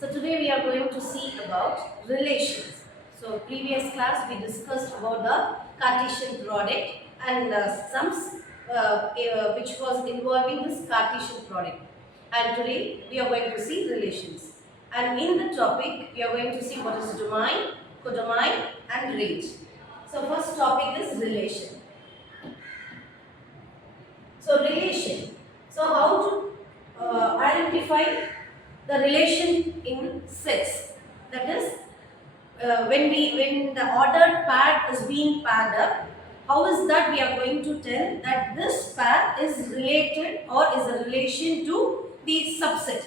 So today we are going to see about relations. So previous class we discussed about the Cartesian product and sums which was involving this Cartesian product. And today we are going to see relations. And in the topic we are going to see what is domain, codomain and range. So first topic is relation. So relation. So how to identify the relation in sets. That is, when the ordered pair is being paired up, how is that we are going to tell that this pair is related or is a relation to the subset.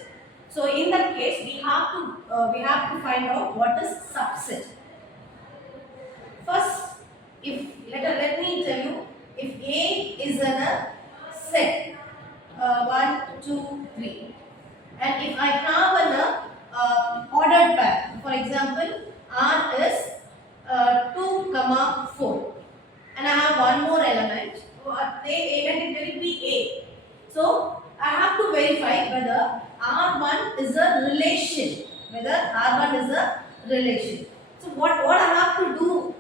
So in that case, we have to find out what is subset. First, if let me tell you, if A is in a set 1, 2, 3. And if I have an ordered pair, for example, R is 2, 4, and I have one more element, and it will be A. So I have to verify whether R1 is a relation. So what I have to do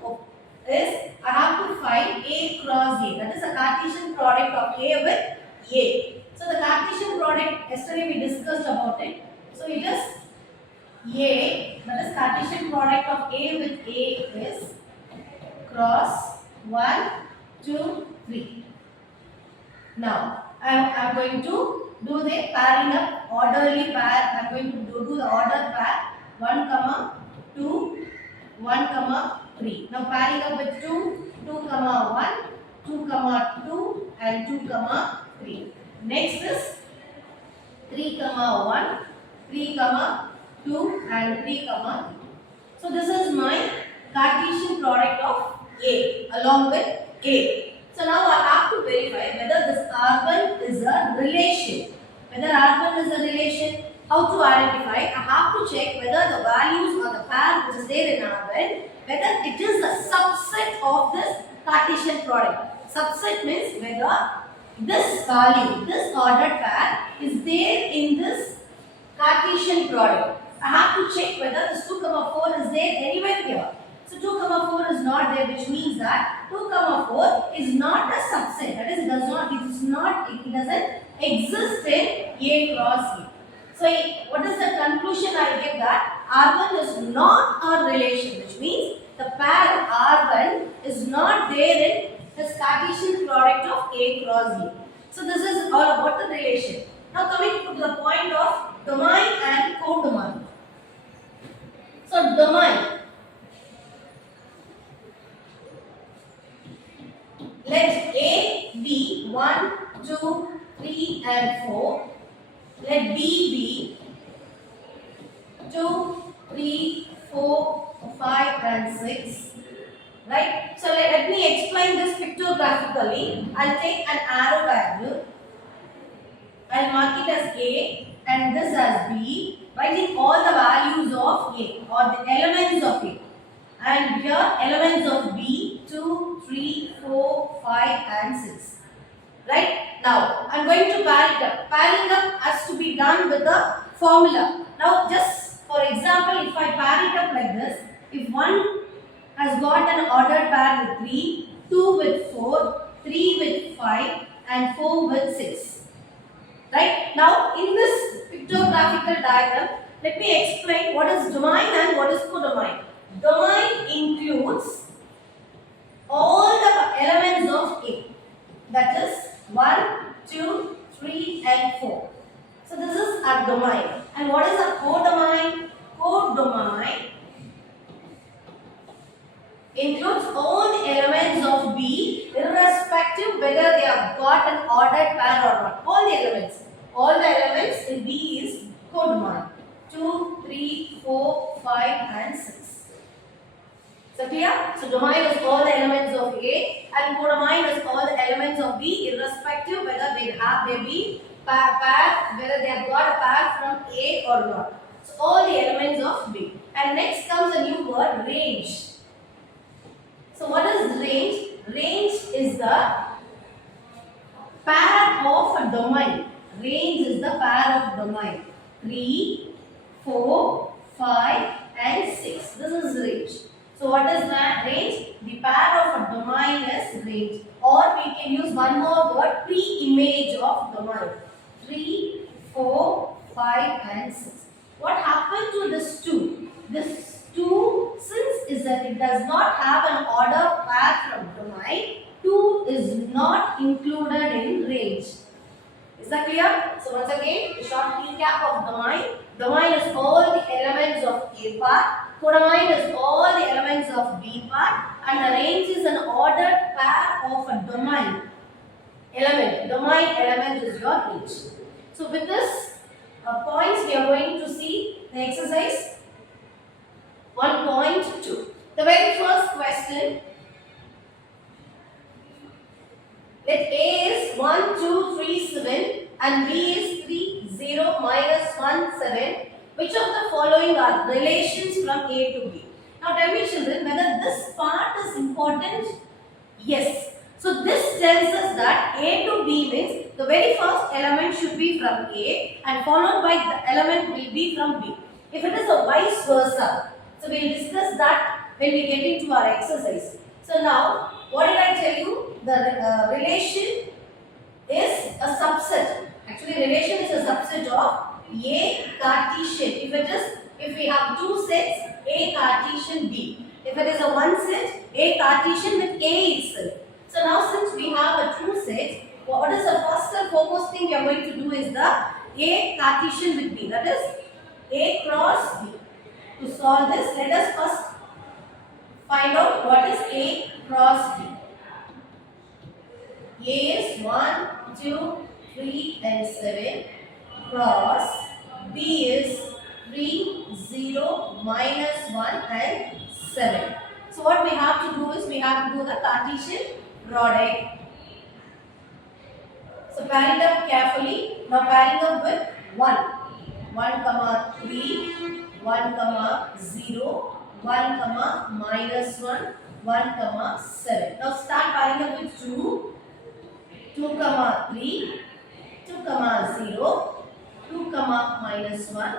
is I have to find A cross A. That is a Cartesian product of A with A. So the Cartesian product, yesterday we discussed about it. So it is A, that is Cartesian product of A with A is cross 1, 2, 3. Now I am going to do the pairing up, orderly pair. I am going to do the ordered pair 1, 2, 1, 3. Now pairing up with 2, 2, 1, 2, 2 and 2, 3. Next is 3, 1, 3, 2 and 3, 3. So this is my Cartesian product of A along with A. So now I have to verify whether this R1 is a relation. Whether R1 is a relation, how to identify? I have to check whether the values or the pair which is there in R1, whether it is a subset of this Cartesian product. Subset means whether this value, this ordered pair is there in this Cartesian product. I have to check whether this 2, 4 is there anywhere here. So 2, 4 is not there, which means that 2, 4 is not a subset. That is, it doesn't exist in A cross A. So what is the conclusion I get? That R1 is not a relation, which means the pair R1 is not there in this Cartesian product of A cross A. So this is all about the relation. Now coming to the point of domain and codomain. So domain. Let A be 1, 2, 3 and 4. Let B be 2, 3, 4, 5 and 6. Right? So let me explain this pictographically. I'll take an arrow diagram. I'll mark it as A and this as B, writing all the values of A or the elements of A. And here elements of B 2, 3, 4, 5 and 6. Right? Now I'm going to pair it up. Pairing up has to be done with the formula. Now just for example, if I pair it up like this, if one has got an ordered pair with 3, 2 with 4, 3 with 5 and 4 with 6. Right? Now in this pictographical diagram, let me explain what is domain and what is codomain. Domain includes all the elements of A. That is 1, 2, 3 and 4. So this is our domain. And what is a codomain? Codomain includes all the elements of B irrespective whether they have got an ordered pair or not. All the elements in B is codomain. 2, 3, 4, 5 and 6. So clear? So domain is all the elements of A and codomain is all the elements of B irrespective whether they have whether they have got a pair from A or not. So all the elements of B. And next comes a new word, range. So what is range? Range is the pair of a domain. Range is the pair of domain. 3, 4, 5 and 6. This is range. So what is that range? The pair of a domain is range. Or we can use one more word, pre-image of domain. 3, 4, 5 and 6. What happened to this 2? This 2, since is that it does not have an order pair from domain, 2 is not included in range. Is that clear? So once again, a short recap of domain. Domain is all the elements of A part. Codomain is all the elements of B part. And the range is an ordered pair of a domain element. Domain element is your range. So with this points, we are going to see the exercise 1.2. The very first question. Let A is 1, 2, 3, 7 and B is 3, 0, minus 1, 7. Which of the following are relations from A to B? Now tell me children whether this part is important. Yes. So this tells us that A to B means the very first element should be from A and followed by the element will be from B. If it is a vice versa, so we will discuss that when we get into our exercise. So now, what did I tell you? The relation is a subset. Actually, relation is a subset of A Cartesian. If we have two sets, A Cartesian B. If it is a one set, A Cartesian with A itself. So now, since we have a two set, what is the first and foremost thing we are going to do is the A Cartesian with B. That is A cross B. To solve this, let us first find out what is A cross B. A is 1, 2, 3 and 7 cross B is 3, 0, minus 1 and 7. So what we have to do is we have to do the Cartesian product. So pair it up carefully. Now pair it up with 1. 1 comma 3, 1 comma 0, 1 comma minus 1, 1 comma 7. Now start pairing up with 2, 2 comma 3, 2 comma 0, 2 comma minus 1,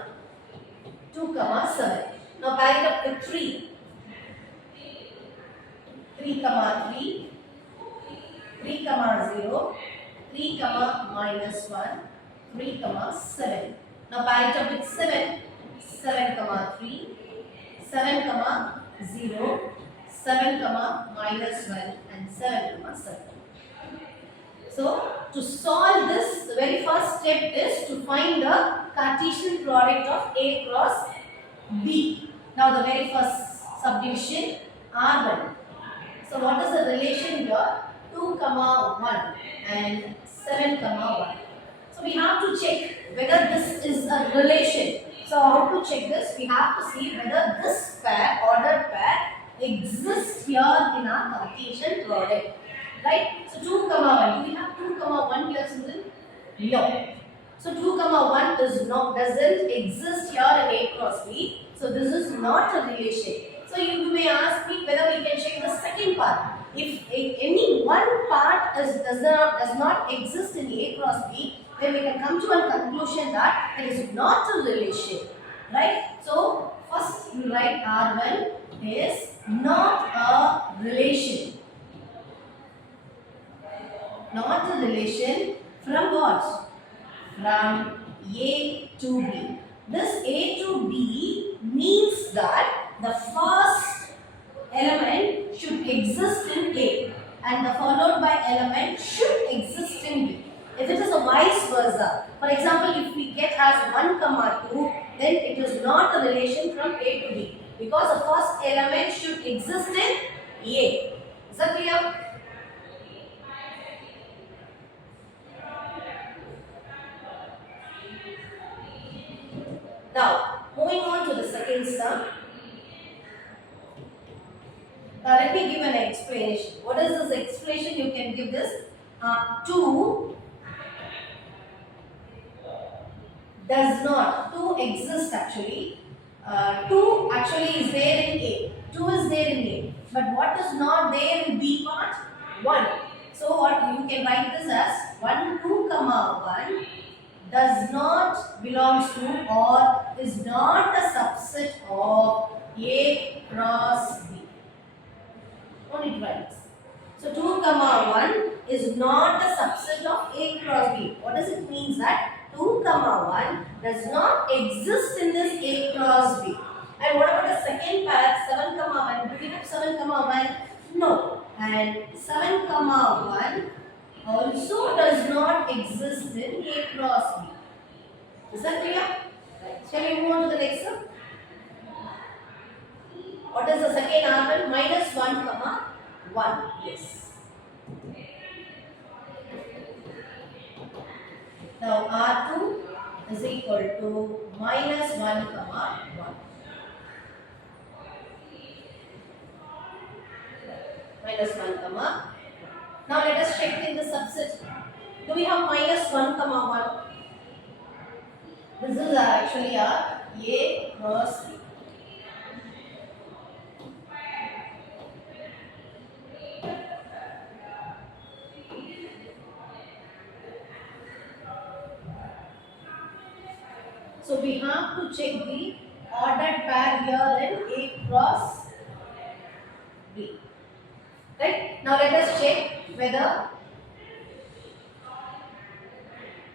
2 comma 7. Now pair it up with 3, 3 comma 3, 3 comma 0, 3 comma minus 1, 3 comma 7. Now pair it up with 7, 7 comma 3, 7 comma 0, 7 comma minus 1 and 7 comma 7. So to solve this, the very first step is to find the Cartesian product of A cross B. Now the very first subdivision R1. So what is the relation here? 2 comma 1 and 7 comma 1. So we have to check whether this is a relation. So how to check this? We have to see whether this pair, ordered pair, exists here in our Cartesian product. Right? So 2 comma 1. Do we have 2 comma 1 here, children? No. So 2 comma 1 doesn't exist here in A cross B. So this is not a relation. So you may ask me whether we can check the second part. If any one part does not exist in A cross B, then we can come to a conclusion that it is not a relation. Right? So first you write R1 is not a relation. Not a relation from what? From A to B. This A to B means that the first element should exist in A and the followed by element should exist in B. If it is a vice versa, for example, if we get as 1 comma 2, then it is not a relation from A to B because the first element should exist in A. Is that clear? Now, moving on to the second sum. Now, let me give an explanation. What is this explanation? You can give this. 2 does not. 2 exists actually. 2 actually is there in A. 2 is there in A. But what is not there in B part? 1. So, what you can write this as 1, 2, comma 1 does not belongs to or is not a subset subset of A cross B. Only twice. So 2 comma 1 is not a subset of A cross B. What does it mean? That 2 comma 1 does not exist in this A cross B. And what about the second pair 7 comma 1? Do we have 7 comma 1? No. And 7 comma 1 also does not exist in A cross B. Is that clear? Right. Shall we move on to the next one? What is the second argument? Minus 1 comma 1. Yes. Now R2 is equal to minus 1 comma 1. Minus 1 comma. Now let us check in the subset. Do we have minus 1 comma 1? This is actually our A cross B. So we have to check the ordered pair here in A cross B. Right? Now let us check whether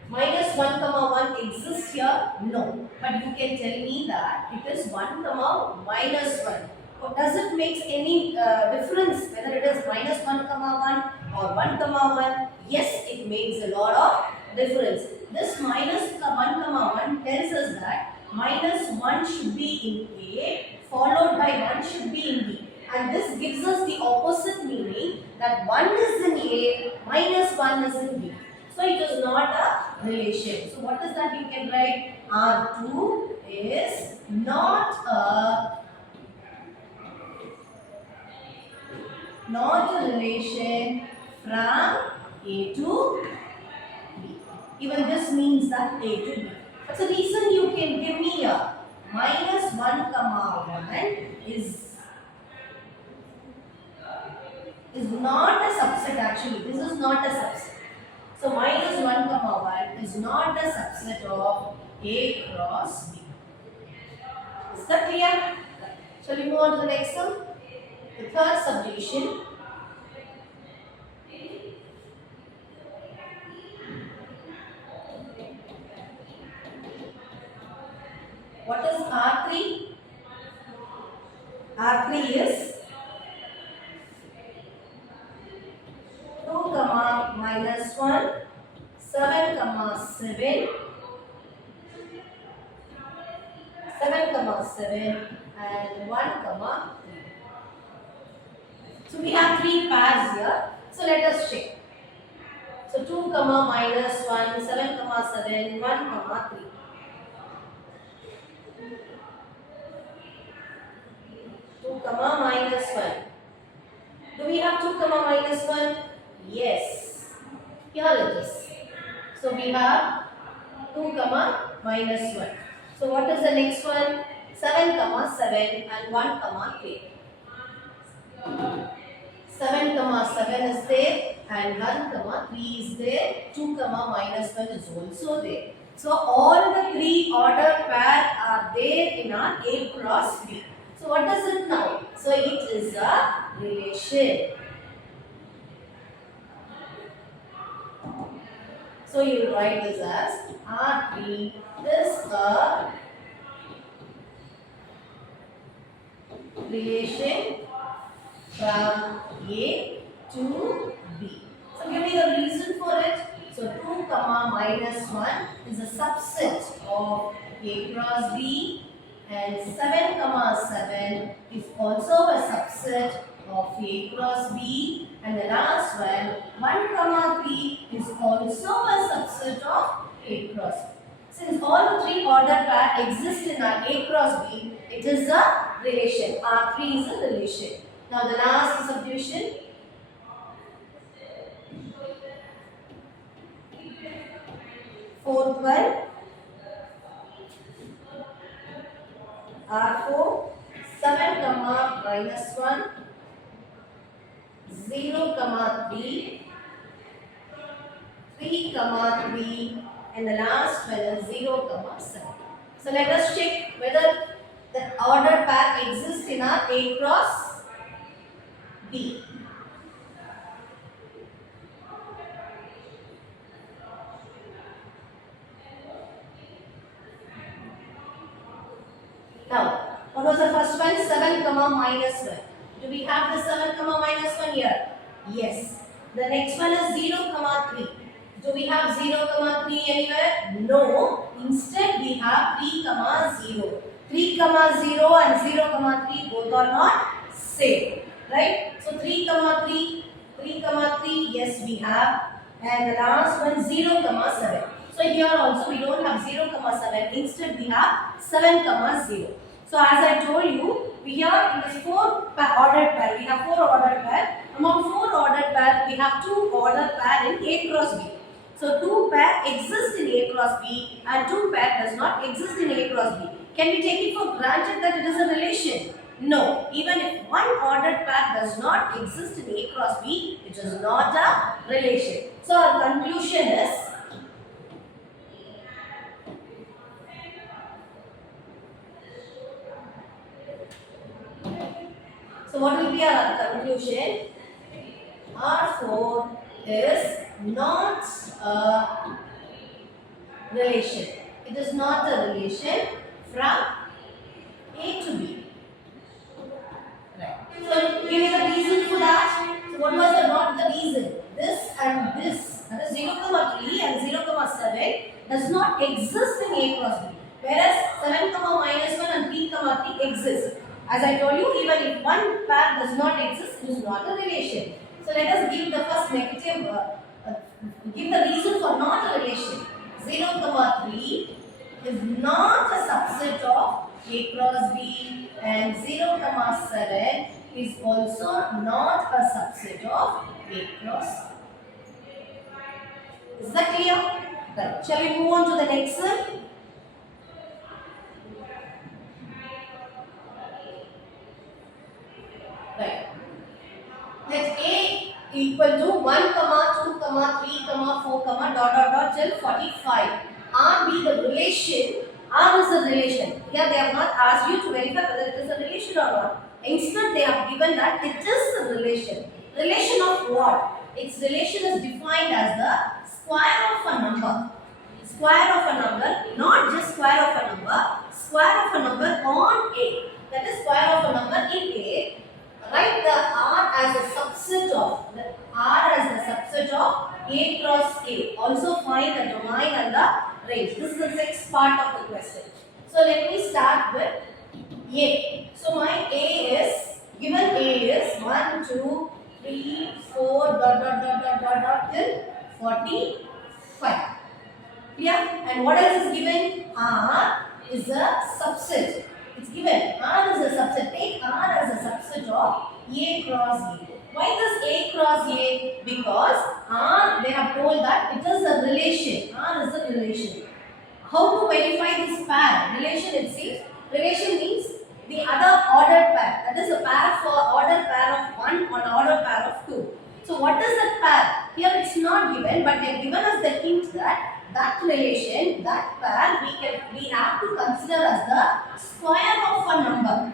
minus 1 comma 1 exists here. No. But you can tell me that it is 1 comma minus 1. So does it make any difference whether it is minus 1 comma 1 or 1 comma 1? Yes, it makes a lot of difference. This minus 1 comma 1 tells us that minus 1 should be in A followed by 1 should be in B. And this gives us the opposite meaning that 1 is in A, minus 1 is in B. So it is not a relation. So what is that you can write? R2 is not a relation from A to B. Even this means that A to B. That's the reason you can give me a minus 1 comma 1 is not a subset actually. This is not a subset. So minus 1 comma 1 is not a subset of A cross B. Is that clear? Shall we move on to the next one? The third subdivision. What is R3? R3 is 2 comma minus 1, 7 comma 7, 7 comma 7 and 1 comma 3. So we have 3 pairs here. So let us check. So 2 comma minus 1, 7 comma 7, 1 comma 3. 2 comma minus 1. Do we have 2 comma minus 1? Yes. Here it is. So we have 2 comma minus 1. So what is the next one? 7 comma 7 and 1 comma 3. 7 comma 7 is there and 1 comma 3 is there. 2 comma minus 1 is also there. So all the 3 order pair are there in our A cross B. So what does it now? So it is a relation. So you write this as R3 is a relation from A to B. So give me the reason for it. So 2 comma minus 1 is a subset of A cross B and 7 comma 7 is also a subset of A cross B and the last one 1 comma 3 is also a subset of A cross B. Since all the 3 order pair exist in our A cross B, it is a relation. R3 is a relation. Now the last subdivision. Fourth one. R4 7 comma minus 1 0 comma 3 3 comma 3 and the last one is 0 comma 7. So let us check whether the ordered pair exists in our A cross B? Now, what was the first one? 7 comma minus 1. Do we have the 7 comma minus 1 here? Yes. The next one is 0 comma 3. Do we have 0 comma 3 anywhere? No. Instead, we have 3 comma 0. 3 comma 0 and 0 comma 3 both are not same. Right? So 3 comma 3, 3 comma 3, yes we have. And the last one 0 comma 7. So here also we don't have 0 comma 7. Instead we have 7 comma 0. So as I told you, we here in this 4 ordered pair, we have 4 ordered pair. Among 4 ordered pair, we have 2 ordered pair in A cross B. So 2 pair exists in A cross B and 2 pair does not exist in A cross B. Can we take it for granted that it is a relation? No. Even if one ordered pair does not exist in A cross B, it is not a relation. So our conclusion is what will be our conclusion? R4 is not a relation. It is not a relation from A to B. Right. So give me the reason for that. So what was not the reason? This and this, that is 0 comma 3 and 0 comma 7 does not exist in A cross B. Whereas 7 comma minus 1 and 3 comma 3 exist. As I told you, even if one pair does not exist, it is not a relation. So let us give the first negative, give the reason for not a relation. 0 comma 3 is not a subset of A cross B and 0 comma 7 is also not a subset of A cross B. Is that clear? Right. Shall we move on to the next one? Right. Let A equal to 1 comma 2 comma 3 comma 4 comma dot dot dot till 45. R be the relation. R is a relation. Here they have not asked you to verify whether it is a relation or not. Instead, they have given that it is a relation. Relation of what? Its relation is defined as the square of a number. Square of a number, not just square of a number. Square of a number on A. That is square of a number in A. Write the R as a subset of A cross A. Also find the domain and the range. This is the sixth part of the question. So let me start with A. So my A is given. A is 1, 2, 3, 4 dot till 45. Clear? And what else is given? R is a subset. It's given. R is a subset. Take R as a subset of A cross A. Why this A cross A? Because R, they have told that it is a relation. R is a relation. How to verify this pair? Relation itself. Relation means the other ordered pair. That is a pair for ordered pair of 1 or ordered pair of 2. So what is that pair? Here it's not given, but they have given us the hint that relation, that pair, we have to consider as the square of a number.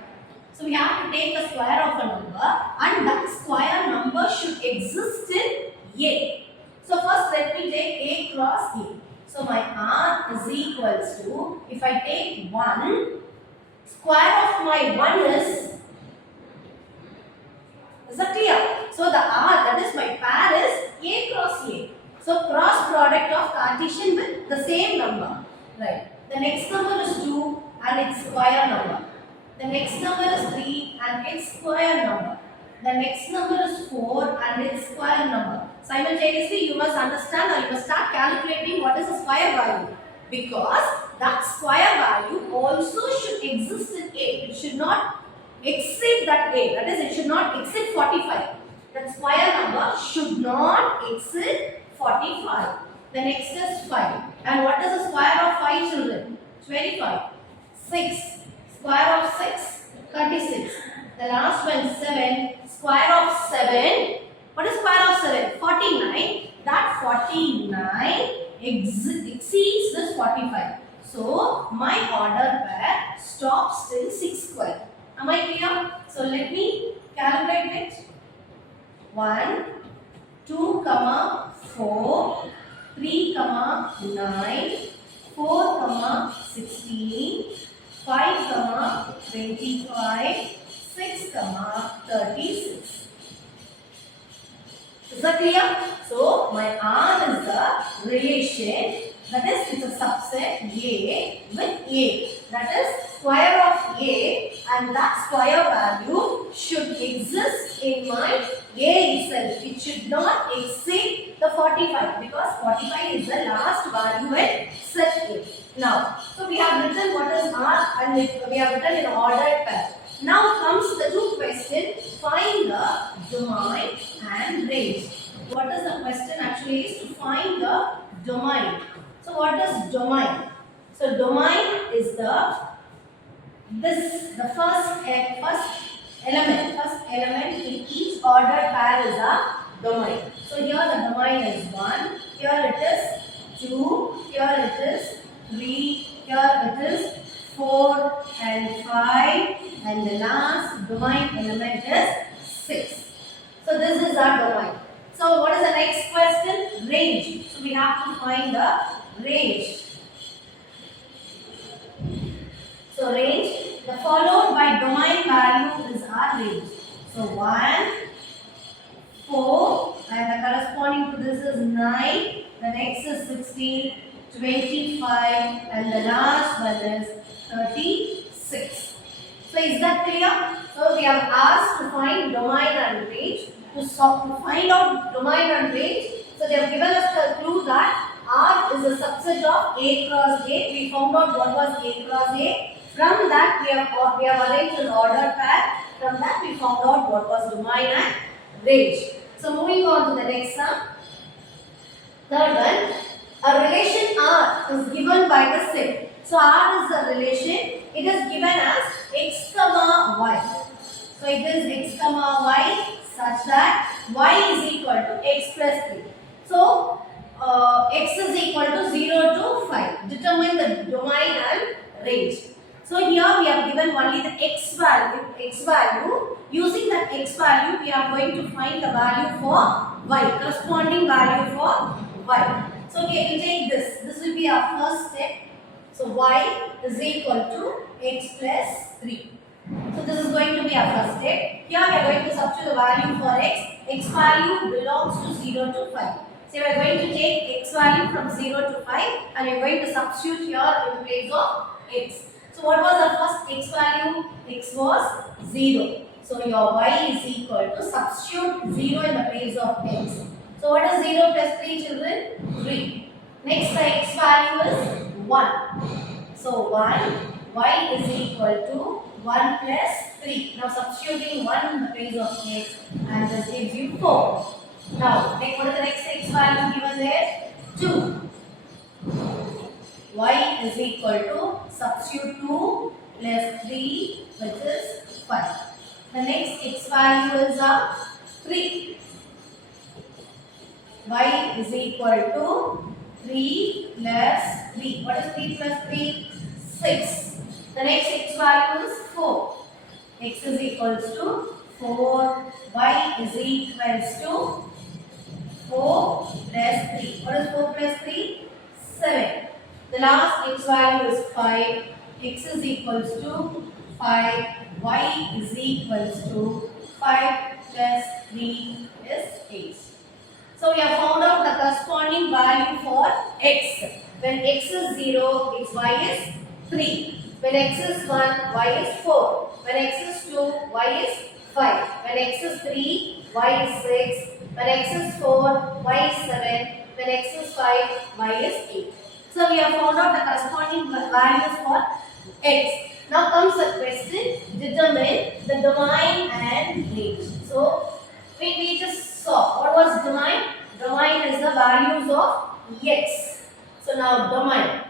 So we have to take the square of a number and that square number should exist in A. So first let me take A cross A. So my R is equals to, if I take 1, square of my 1 is that clear? So the R, that is my pair, is A cross A. So cross product of Cartesian with the same number. Right. The next number is 2 and its square number. The next number is 3 and its square number. The next number is 4 and its square number. Simultaneously, you must understand or you must start calculating what is the square value. Because that square value also should exist in A. It should not exceed that A. That is, it should not exceed 45. That square number should not exceed 45. The next is 5. And what is the square of 5, children? 25. 6. Square of 6, 36. The last one, 7. Square of 7. What is square of 7? 49. That 49 exceeds this 45. So my order pair stops till 6 square. Am I clear? So let me calibrate it. 1, 2, 4, 3, 9, 4, 16, 5, 25, 6, 36. Is that clear? So my R is the relation, that is it's a subset A with A. That is square of A, and that square value should exist in my A itself. It should not exceed the 45 because 45 is the last value in set A. Now, so we have written what is R and we have written in ordered pair. Now comes the two questions. Find the domain and range. What is the question actually is to find the domain. So what is domain? So domain is the first element in each ordered pair is a domain. So here the domain is 1, here it is 2, here it is 3, here it is 4 and 5, and the last domain element is 6. So this is our domain. So what is the next question? Range. So we have to find the range. So range, the followed by domain value is our range. So 1, 4, and the corresponding to this is 9, the next is 16, 25, and the last one is 36. So is that clear? So we have asked to find domain and range. To find out domain and range, so they have given us the clue that R is a subset of A cross A. We found out what was A cross A. From that we have arranged an ordered pair. From that we found out what was domain and range. So moving on to the next sum. Third one, a relation R is given by the set. So R is a relation. It is given as x comma y. So it is x comma y such that y is equal to x plus 3. So x is equal to 0 to 5. Determine the domain and range. So here we have given only the x value. Using that x value, we are going to find the value for y, corresponding value for y. So we will take this. This will be our first step. So y is equal to x plus 3. So this is going to be our first step. Here we are going to substitute the value for x. X value belongs to 0 to 5. So we are going to take x value from 0 to 5 and we are going to substitute here in place of x. So what was the first x value? X was 0. So your y is equal to substitute 0 in the place of x. So what is 0 plus 3 children? 3. Next the x value is 1. So 1, y is equal to 1 plus 3. Now substituting 1 in the place of x and this gives you 4. Now what is the next x value given there? 2. Y is equal to substitute 2 plus 3 which is 5. The next x value is 3. Y is equal to 3 plus 3. What is 3 plus 3? 6. The next x value is 4. X is equals to 4. Y is equals to 4 plus 3. What is 4 plus 3? 7. The last x value is 5. X is equals to 5. Y is equals to 5 plus 3 is 8. So we have found out the corresponding value for x. When x is 0, its y is 3. When x is 1, y is 4. When x is 2, y is 5. When x is 3, y is 6. When x is 4, y is 7. When x is 5, y is 8. So we have found out the corresponding values for x. Now comes the question, determine the domain and range. So we just saw what was domain. Domain is the values of x. So now domain.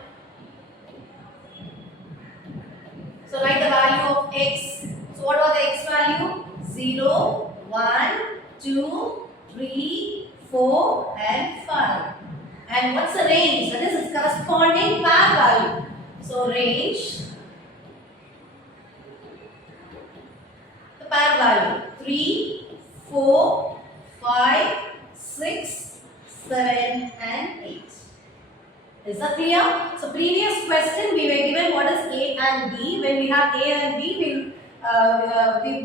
So write the value of x. So what was the x value? 0, 1, 2, 3, 4 and 5. And what's the range? That is its corresponding pair value. So range, the pair value 3, 4, 5, 6, 7 and 8. Is that clear? So previous question we were given what is A and B. When we have A and B,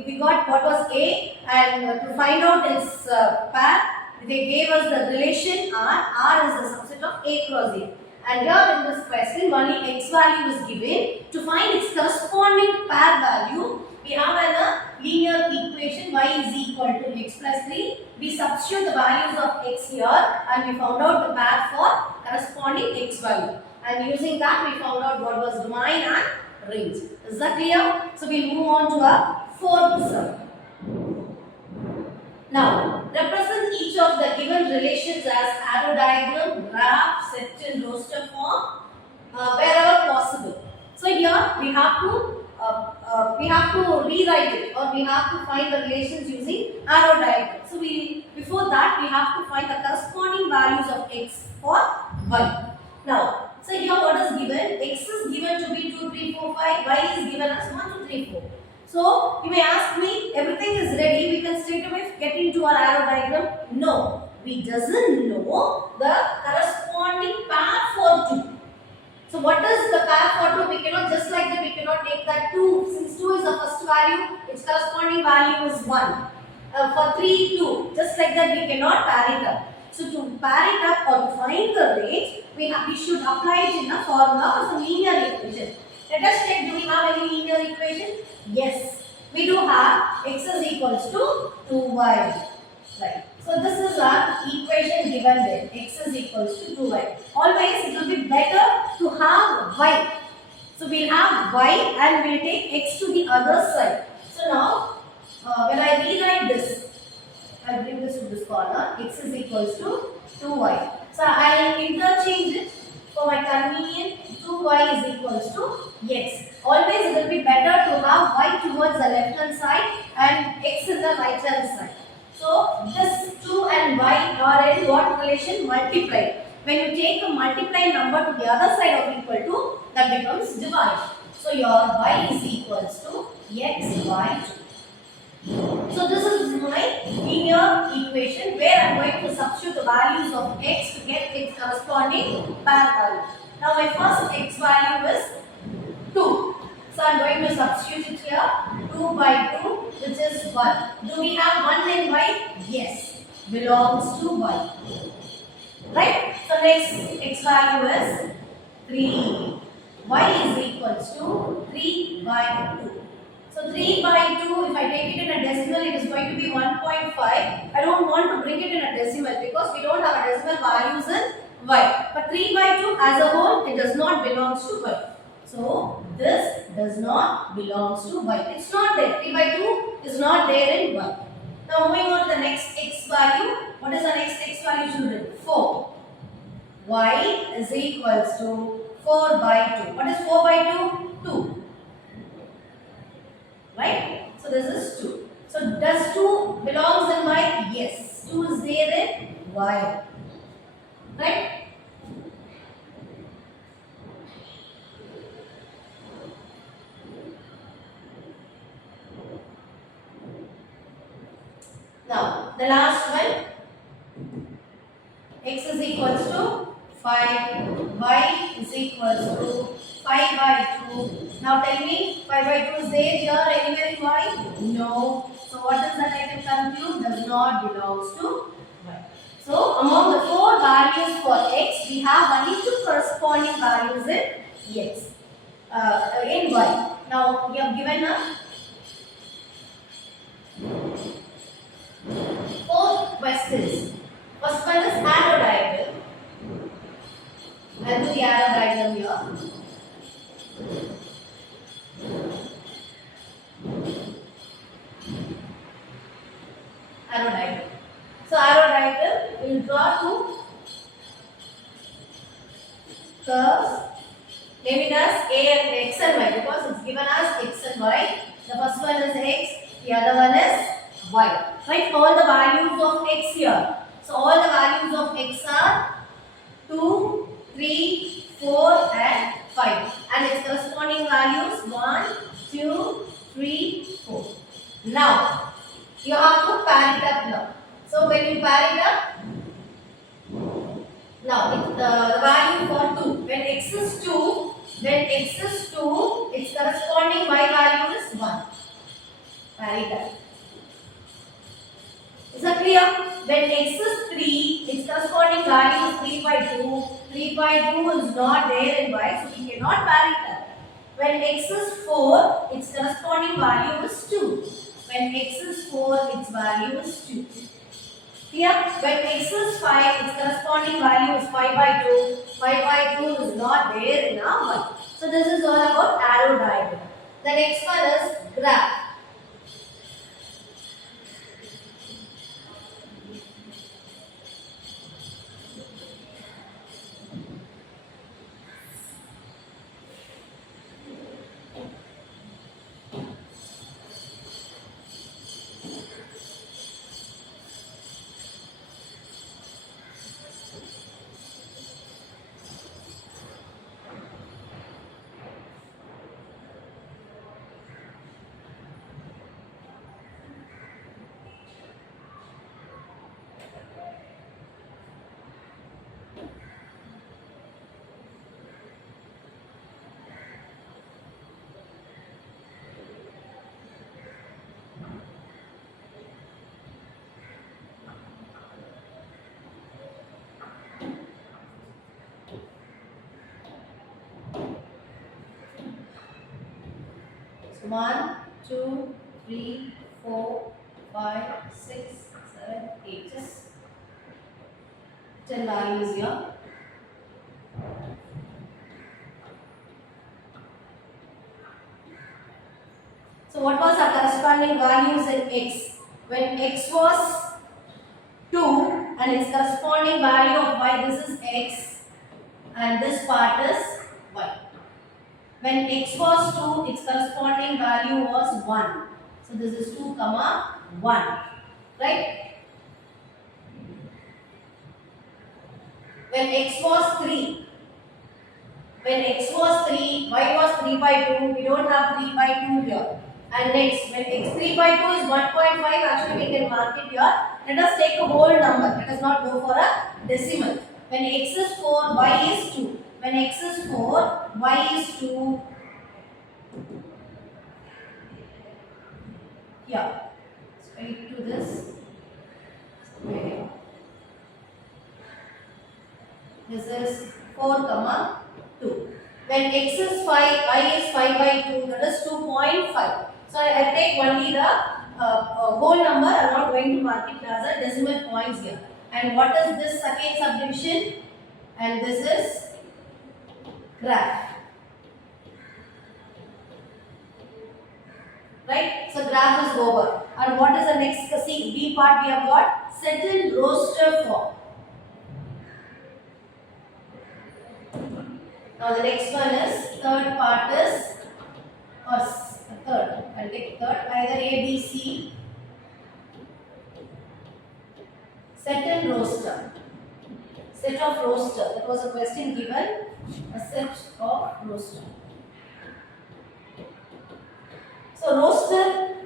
we got what was A, and to find out its pair, they gave us the relation R. R is the subset of A cross A. And here in this question, only x value is given. To find its corresponding pair value, we have a linear equation y is equal to x plus 3. We substitute the values of x here and we found out the pair for corresponding x value. And using that, we found out what was domain and range. Is that clear? So we move on to our fourth sum. Now, represent each of the given relations as arrow diagram, graph, set in roster form, wherever possible. So here we have to rewrite it, or we have to find the relations using arrow diagram. So before that we have to find the corresponding values of x for y. Now, so here what is given? X is given to be 2, 3, 4, 5. Y is given as 1, 2, 3, 4. So you may ask me, everything is ready, we can straight away get into our arrow diagram. No, we doesn't know the corresponding pair for 2. So what is the pair for 2? We cannot, just like that, we cannot take that 2. Since 2 is the first value, its corresponding value is 1. For 3, 2. Just like that, we cannot pair it up. So to pair it up or to find the range, we should apply it in a formula as a linear equation. Let us check, do we have any linear equation? Yes, we do have. X is equals to 2y. Right. So this is our equation given there. X is equals to 2y. Always it will be better to have y. So we'll have y and we'll take x to the other side. So now when I rewrite this, I'll bring this to this corner. X is equals to 2y. So I'll interchange it for my convenience. 2y is equals to x. Always it will be better to have y towards the left hand side and x in the right hand side. So this 2 and y are in what relation? Multiply. When you take a multiply number to the other side of equal to, that becomes divide. So your y is equals to x by 2. So this is my linear equation where I am going to substitute the values of x to get its corresponding pair value. Now my first x value is 2. So I am going to substitute it here. 2 by 2, which is 1. Do we have 1 in y? Yes. Belongs to y. Right? So next x value is 3. Y is equals to 3 by 2. So 3 by 2, if I take it in a decimal, it is going to be 1.5. I don't want to bring it in a decimal because we don't have a decimal values in y. But 3 by 2 as a whole, it does not belong to y. So this does not belong to y. It's not there. 3 by 2 is not there in y. Now moving on to the next x value. What is the next x value, children? 4. Y is equals to 4 by 2. What is 4 by 2? 2. Right? So this is 2. So does 2 belongs in y? Yes. 2 is there in y. Right? Now the last one. X is equals to 5. Y is equals to 5 by 2. Now tell me, 5 by 2 is there here anywhere in y? No. So what is that I can conclude? Does not belongs to y. So among the 4 values for x, we have only 2 corresponding values in x, in y. Now we have given a 4 questions. First one is arrow diagram. I'll do the arrow diagram here. Arrow diagram. So arrow diagram, we will draw 2 curves. Name it as A and X and Y because it's given as X and Y. The first one is X, the other one is Y. Write all the values of X here. So all the values of X are 2, 3, 4 and 5. 5 and its corresponding values 1, 2, 3, 4. Now you have to pair it up now. So when you pair it up, now the value for 2, when x is 2, its corresponding y value is 1. Pair it up. Is that clear? When x is 3, its corresponding value is 3 by 2. 3 by 2 is not there in y, so we cannot pair it up. When x is 4, its corresponding value is 2. When x is 4, its value is 2. Here, when x is 5, its corresponding value is 5 by 2. 5 by 2 is not there in our y. So this is all about arrow diagram. The next one is graph. So 1, 2, 3, 4, 5, 6, 7, 8. Just 10 values here. So what was our corresponding values in x? When x was 2 and its corresponding value of y, this is x and this part is y. When x was 2, its corresponding value was 1. So this is 2 comma 1. Right? When x was 3, y was 3 by 2. We don't have 3 by 2 here. And next, when x 3 by 2 is 1.5, actually we can mark it here. Let us take a whole number. Let us not go for a decimal. When x is 4, y is 2. When x is 4, y is 2. Here, straight to this. This is 4 comma 2. When x is 5, y is 5 by 2. That is 2.5. So I take only the whole number. I am not going to mark it as a decimal points here. And what is this second subdivision? And this is graph. Right? So graph is over. And what is the next? See, B part we have got settled roster form. Now the next one is third part is third. I'll take third, either A, B, C. Settled roster. Set of roster. That was a question given. A set of roster. So roster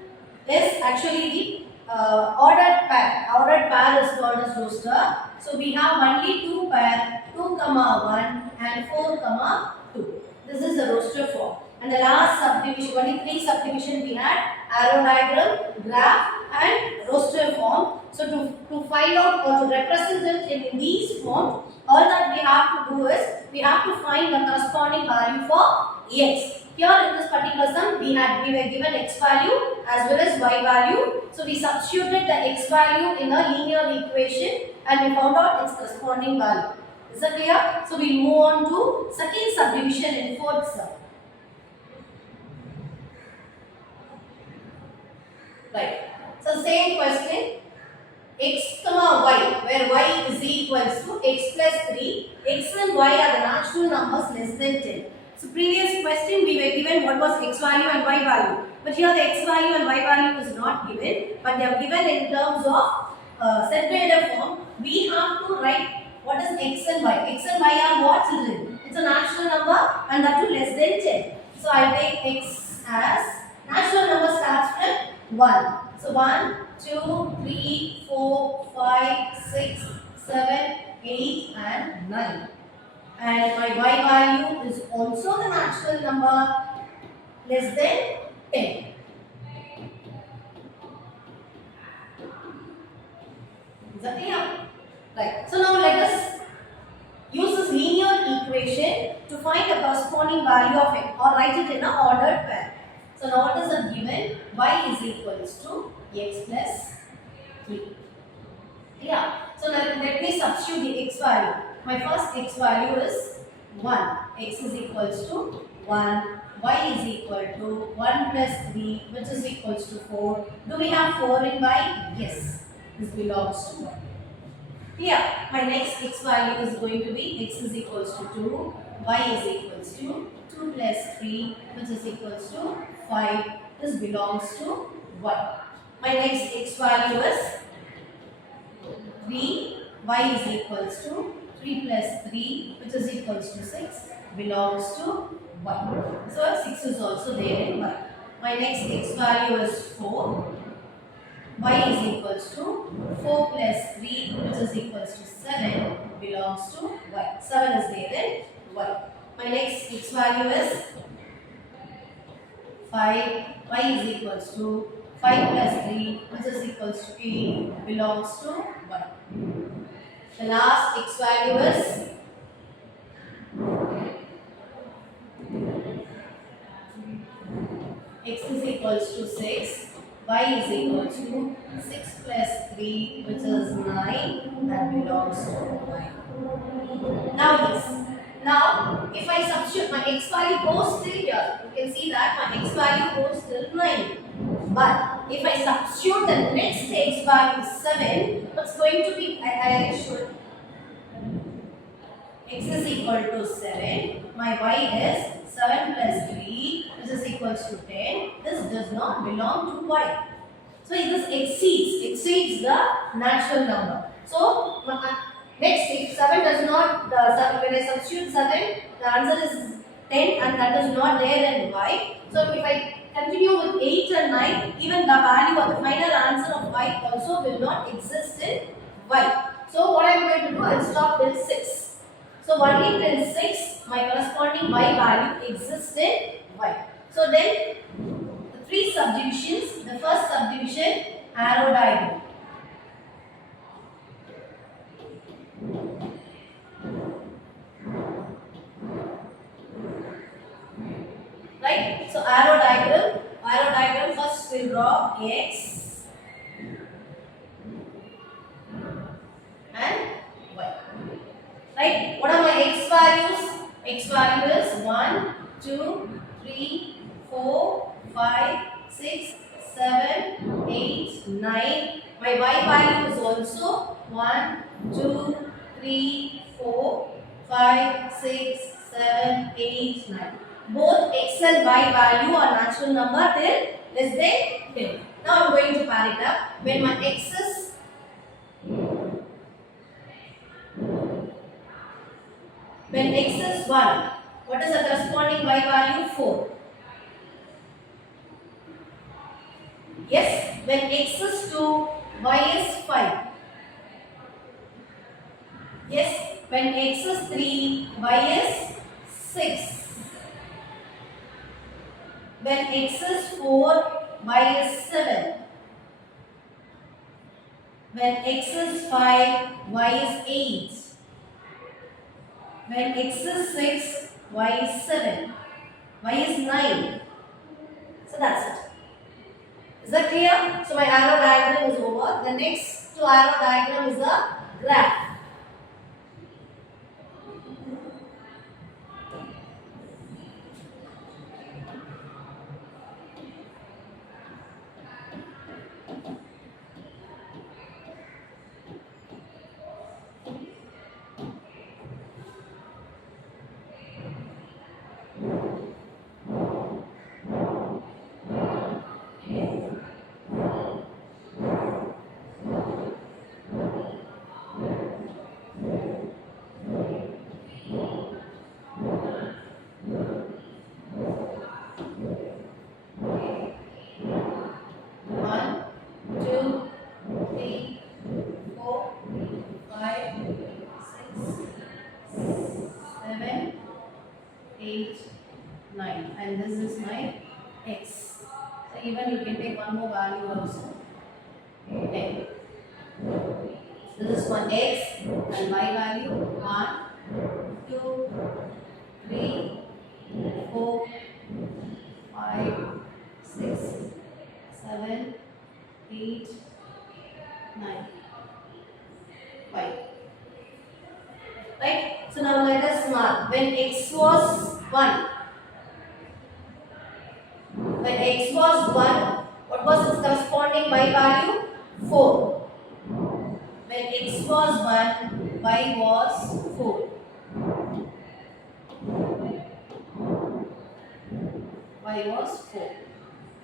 is actually the ordered pair. Ordered pair is called as roster. So we have only 2 pair, 2 comma 1 and 4 comma 2. This is the roster form. And the last subdivision, only 3 subdivision we had: arrow diagram, graph and roster form. So to find out or to represent it in these forms, all that we have to do is we have to find the corresponding value for x. Here in this particular sum, we were given x value as well as y value. So we substituted the x value in a linear equation and we found out its corresponding value. Is that clear? So we move on to second subdivision in fourth sum. Right. So same question. X comma y, where y is equals to x plus 3. X and y are the natural numbers less than 10. So previous question we were given what was x value and y value. But here the x value and y value is not given, but they are given in terms of set builder form. We have to write What is x and y? X and y are what, children? It's a natural number and that too less than 10. So I take x as natural number starts from 1. So 1, 2, 3, 4, 5, 6, 7, 8 and 9. And my y value is also the natural number less than 10. Is that clear? Right. So now let us use this linear equation to find the corresponding value of x or write it in an ordered pair. So now what is the given? Y is equals to x plus 3. Yeah. So now let me substitute the x value. My first x value is 1. X is equals to 1. Y is equal to 1 plus 3, which is equals to 4. Do we have 4 in y? Yes. This belongs to y. Here, my next x value is going to be x is equals to 2, y is equals to 2 plus 3, which is equals to 5. This belongs to y. My next x value is 3, y is equals to 3 plus 3, which is equals to 6, belongs to y. So 6 is also there in y. My next x value is 4. Y is equals to 4 plus 3, which is equals to 7, belongs to y. 7 is there in y. My next x value is 5. Y is equals to 5 plus 3, which is equals to 8, belongs to y. The last x value is x is equals to 6. Y is equals to 6 plus 3, which is 9, that belongs to y. Now yes. Now if I substitute, my x value goes till here. You can see that my x value goes till 9. But if I substitute the next x value 7, what's going to be, I should, x is equal to 7. My y is 7 plus 3, which is equals to 10. This does not belong to y. So this exceeds the natural number. So next, if 7 does not, when I substitute 7, the answer is 10 and that is not there in y. So if I continue with 8 and 9, even the value of the final answer of y also will not exist in y. So what I am going to do, I will stop till 6. So only till 6, my corresponding y value exists in y. So then, the 3 subdivisions, the first subdivision, arrow diagram. Right? So arrow diagram first we'll draw x and y. Right? What are my x values? X value is 1, 2, 3, 4, 5, 6, 7, 8, 9. My y value is also 1, 2, 3, 4, 5, 6, 7, 8, 9. Both x and y value are natural number till less than 10. Now I am going to pair it up. When my x is when x is 1, what is the corresponding y value? 4. Yes, when x is 2, y is 5. Yes, when x is 3, y is 6. When x is 4, y is 7. When x is 5, y is 8. When x is 6, y is 7. Y is 9. So that's it. Is that clear? So my arrow diagram is over. The next to arrow diagram is a graph. take one more value also. 10. This is one x and y value 1, 2, 3, 4, 5, 6, 7, 8, 9, 5. Right? So now let us mark when x was 1. When x was 1, what was its corresponding y value? 4. When x was 1, y was 4. Y was 4.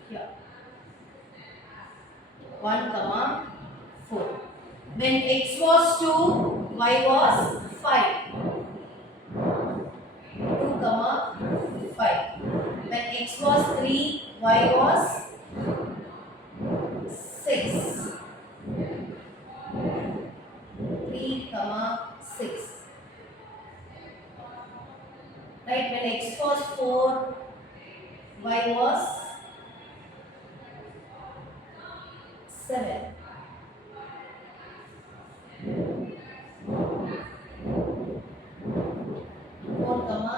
Here. 1, comma 4. When x was 2, y was 5. 2, comma 5. When x was 3, y was 6. 3, comma 6. Right, when x was 4, y was 7. 4, comma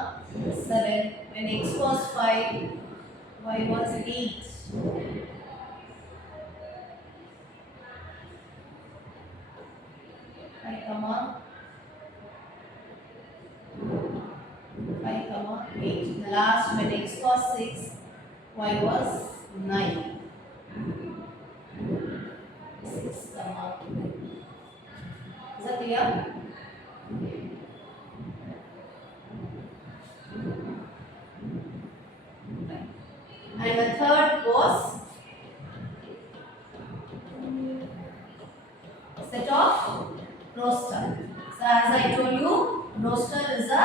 7. When x was 5, y was 8. 5, comma 8. The last, when x was 6, y was 9. 6, comma 9. Is that clear? And the third was set of roster. So as I told you, roster is a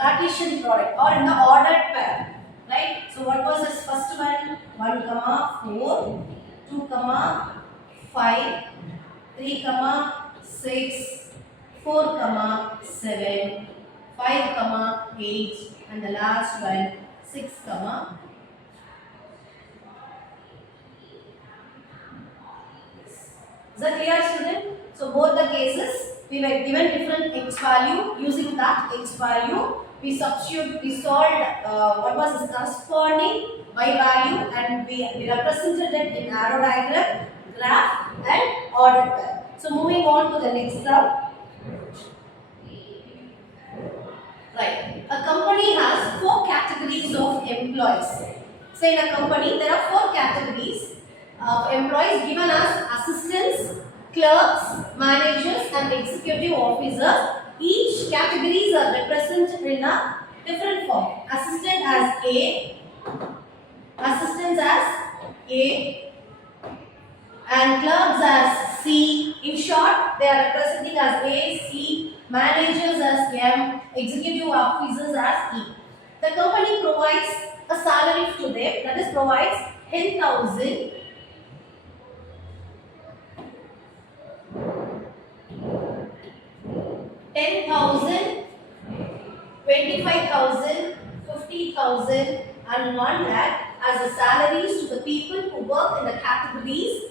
Cartesian product or in the ordered pair. Right? So what was this first one? 1, comma 4, 2, comma 5, 3, comma 6, 4, comma 7, 5, comma 8, and the last one 6, comma. Is that clear, student? So both the cases we were given different x value. Using that x value, we solved what was its corresponding y value, and we represented it in arrow diagram, graph, and ordered pair. So moving on to the next term. Right. A company has 4 categories of employees. So in a company, there are 4 categories of employees given as assistants, clerks, managers, and executive officers. Each categories are represented in a different form. Assistant as A, assistants as A, and clerks as C. In short, they are representing as A, C, managers as M, executive officers as E. The company provides a salary to them, that is provides 10,000 10,000, 25,000, 50,000 and 1 lakh as the salaries to the people who work in the categories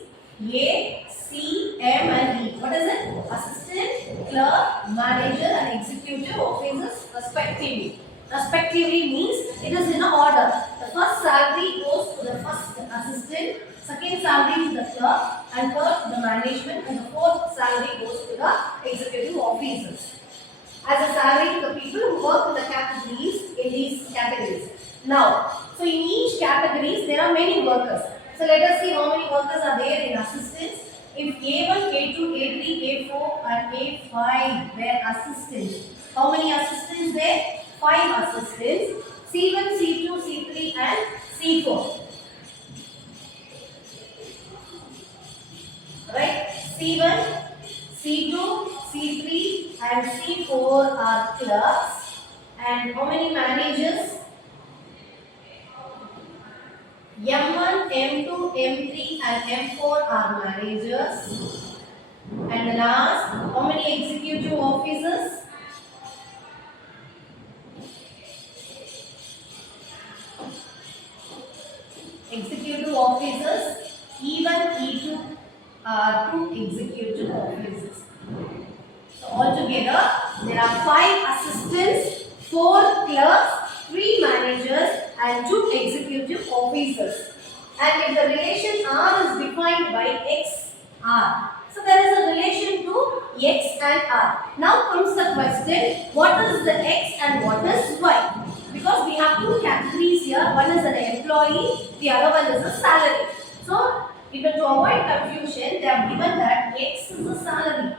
A, C, M and E. What is it? Assistant, clerk, manager and executive officers respectively. Respectively means it is in a order. The first salary goes to the first assistant, second salary to the clerk, and third to the management, and the fourth salary goes to the executive officers. As a salary to the people who work in the categories in these categories. Now, so in each categories there are many workers. So let us see how many workers are there in assistants. If A1, A2, A3, A4 and A5 were assistants, how many assistants there? 5 assistants. C1, C2, C3 and C4. Right? C1, C2, C3 and C4 are clerks. And how many managers? M1, M2, M3 and M4 are managers. And the last, how many executive officers? executive officers, even E2 are two executive officers. So altogether there are 5 assistants, 4 clerks, 3 managers and 2 executive officers. And if the relation R is defined by X, R. So there is a relation to X and R. Now comes the question, what is the X and what is Y? Because we have 2 categories here, one is an employee, the other one is a salary. So even to avoid confusion, they have given that X is a salary.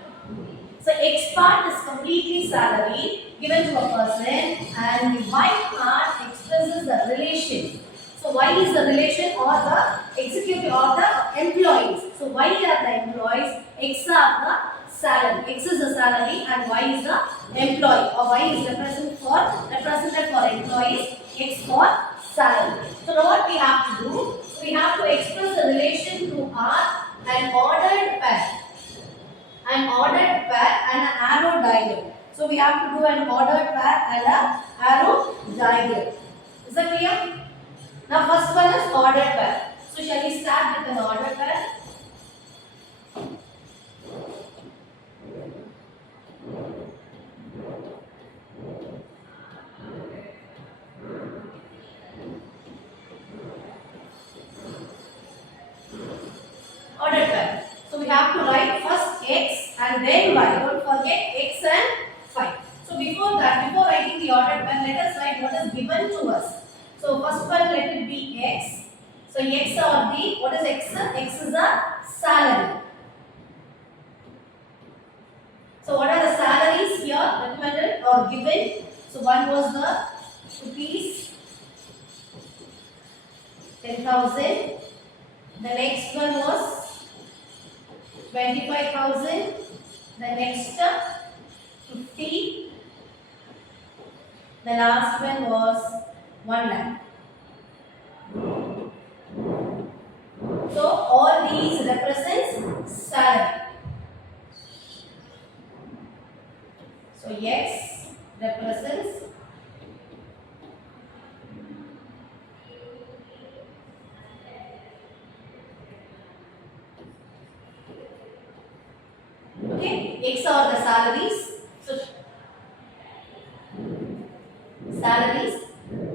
So X part is completely salary given to a person and the Y part expresses the relation. So Y is the relation or the executive or the employees. So Y are the employees, X are the salary. X is the salary and Y is the employee, or Y is represented for employees, X for salary. So now what we have to do? So we have to express the relation to R an ordered pair. An ordered pair and an arrow diagram. So we have to do an ordered pair and an arrow diagram. Is that clear? Now first one is ordered pair. So shall we start with an ordered pair? Ordered pair. So we have to write first X and then Y. Don't forget X and 5. So before writing the ordered pair, let us write what is given to us. So first one, let it be X. So X or the, what is X? X is a salary. So what are the salaries here recommended or given? So one was the rupees 10,000. The next one was 25,000. The next 50. The last one was 1 lakh. So all these represents salary. So X represents X are the salaries. So salaries.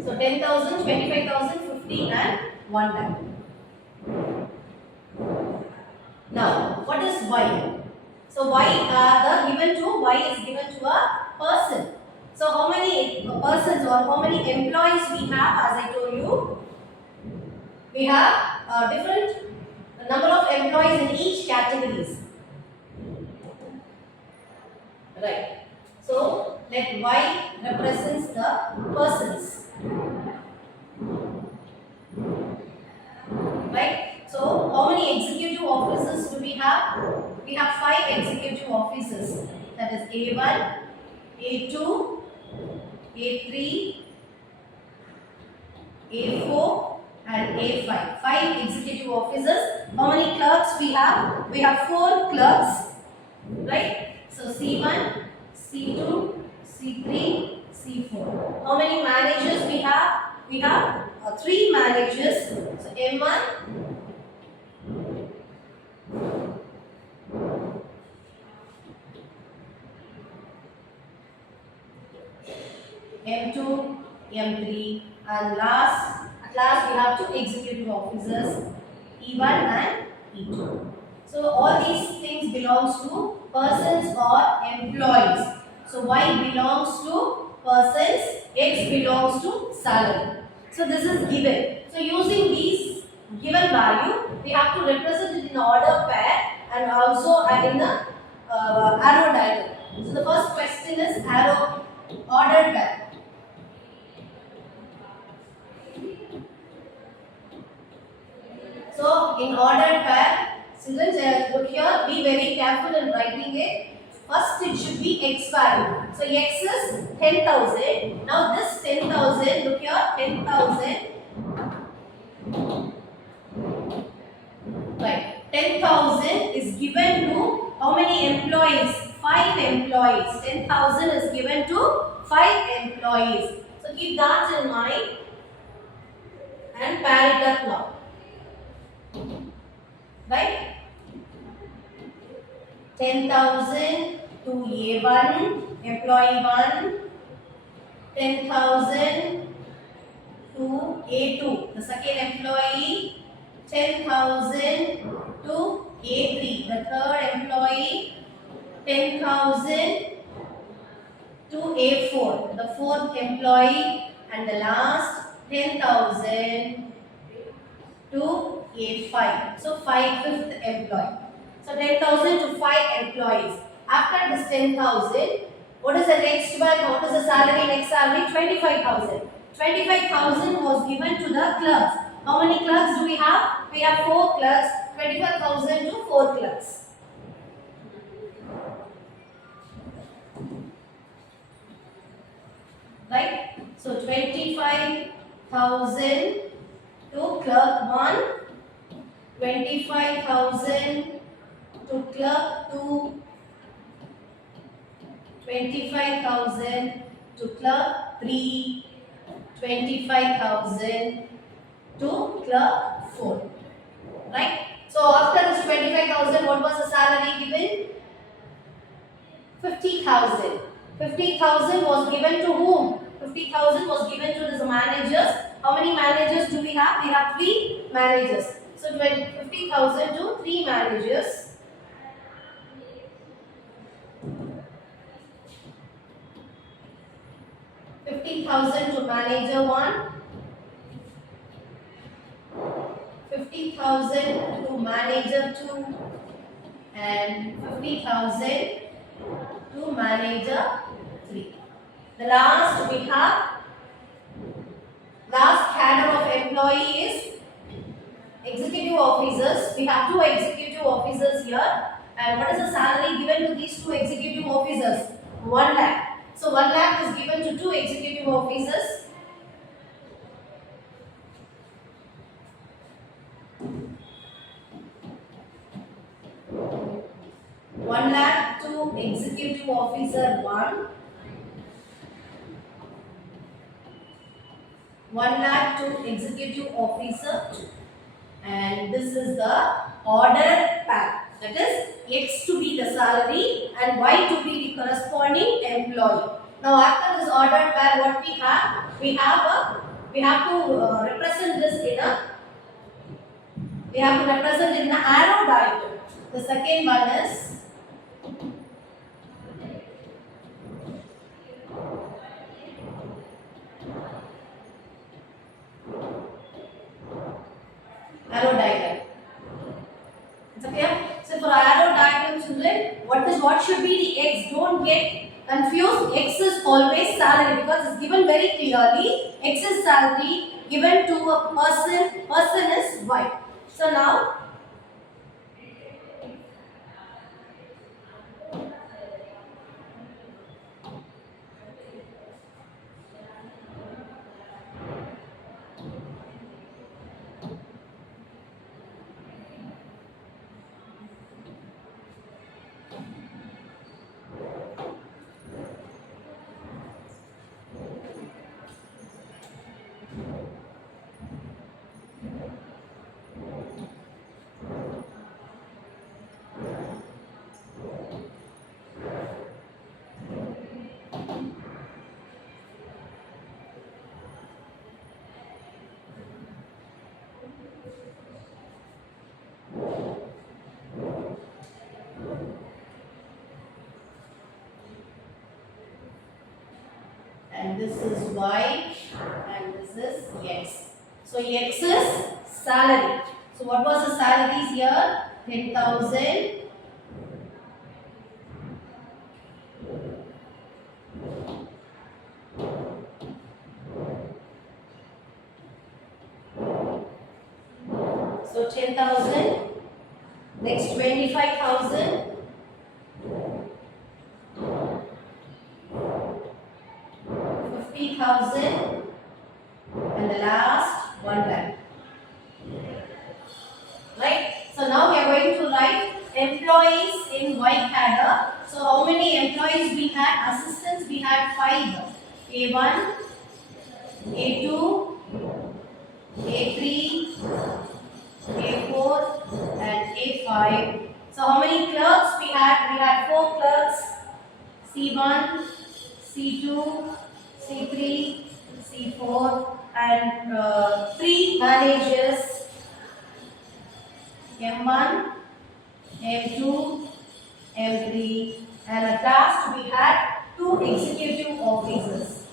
So 10,000, 25,000, 50 and 1 lakh. Now what is Y? So Y is given to a person. So how many persons or how many employees we have? As I told you, we have different number of employees in each categories. Right. So let Y represents the persons. Right. So how many executive officers do we have? We have 5 executive officers. That is A1, A2, A3, A4 and A5. 5 executive officers. How many clerks we have? We have 4 clerks. Right. So C1, C2, C3, C4. How many managers we have? We have 3 managers. So M1, M2, M3 and at last we have 2 executive officers, E1 and E2. So all these things belongs to persons or employees. So Y belongs to persons, X belongs to salary. So this is given. So using these given value, we have to represent it in order pair and also in the arrow diagram. So the first question is arrow ordered pair. So in ordered pair, students look here, be very careful in writing it. First it should be X value. So X is 10,000. Now this 10,000, look here, 10,000. Right. 10,000 is given to how many employees? 5 employees. 10,000 is given to 5 employees. So keep that in mind and pair it up now. 10,000 to A1, employee 1, 10,000 to A2, the second employee, 10,000 to A3, the third employee, 10,000 to A4, the fourth employee, and the last 10,000 to A5. So fifth employee. So 10,000 to 5 employees. After this 10,000, what is the next one? What is the salary? Next salary 25,000. 25,000 was given to the clerks. How many clerks do we have? We have 4 clerks. 25,000 to 4 clerks. Right? So 25,000 to clerk 1, 25,000 to clerk 2, 25,000 to clerk 3, 25,000 to clerk 4. Right? So after this 25,000, what was the salary given? 50,000. 50,000 was given to whom? 50,000 was given to the managers. How many managers do we have? We have 3 managers. So 50,000 to 3 managers. $50,000 to manager 1. 50,000 to manager 2. And 50,000 to manager 3. The last we have last cadre of employees, executive officers. We have 2 executive officers here. And what is the salary given to these 2 executive officers? 1 lakh. So 1 lakh is given to 2 executive officers. One lakh to executive officer 1. 1 lakh to executive officer 2. And this is the order pack. That is X to be the salary and Y to be the corresponding employee. Now after this order pack, what we have? We have to represent this in a arrow diagram. The second one is arrow diagram. Is it clear? So for arrow diagram, children, what should be the X? Don't get confused. X is always salary because it's given very clearly. X is salary given to a person. Person is Y. So now and this is Y and this is X. So X is salary. So what was the salaries here? 10,000. So 10,000. Next 25,000. 50,000 and the last 1 lakh. Right? So now we are going to write employees in Y cadre. So how many employees we had? Assistants we had 5. A1, A2, A3, A4 and A5. So how many clerks we had? We C1, C2, C3, C4 and 3 managers M1, M2, M3 and at last we had 2 executive officers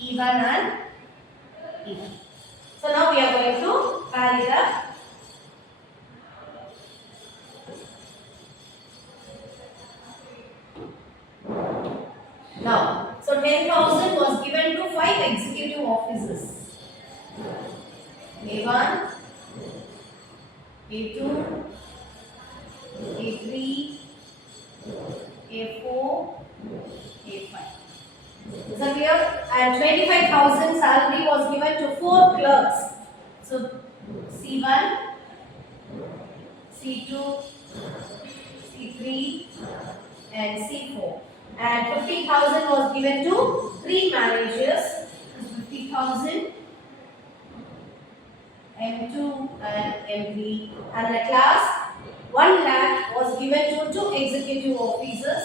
E1 and E2. So now we are going to add it up. Now, so 10,000 was given to 5 executive officers. A1, A2, A3, A4, A5. Is that clear? And 25,000 salary was given to 4 clerks. So C1, C2, C3 and C4. And 50,000 was given to 3 managers. 50,000 M2 and M3. And at last 1 lakh was given to 2 executive officers.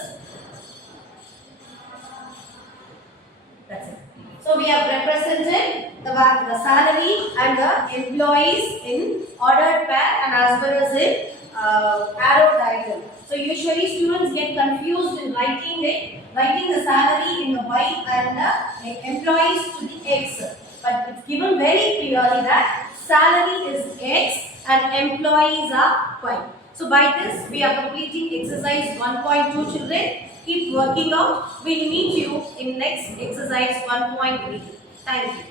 That's it. So we have represented the salary and the employees in ordered pair and as well as in arrow diagram. So usually students get confused in writing the salary in the Y and the employees to the X. But it's given very clearly that salary is X and employees are Y. So by this we are completing exercise 1.2 children. Keep working out. We'll meet you in next exercise 1.3. Thank you.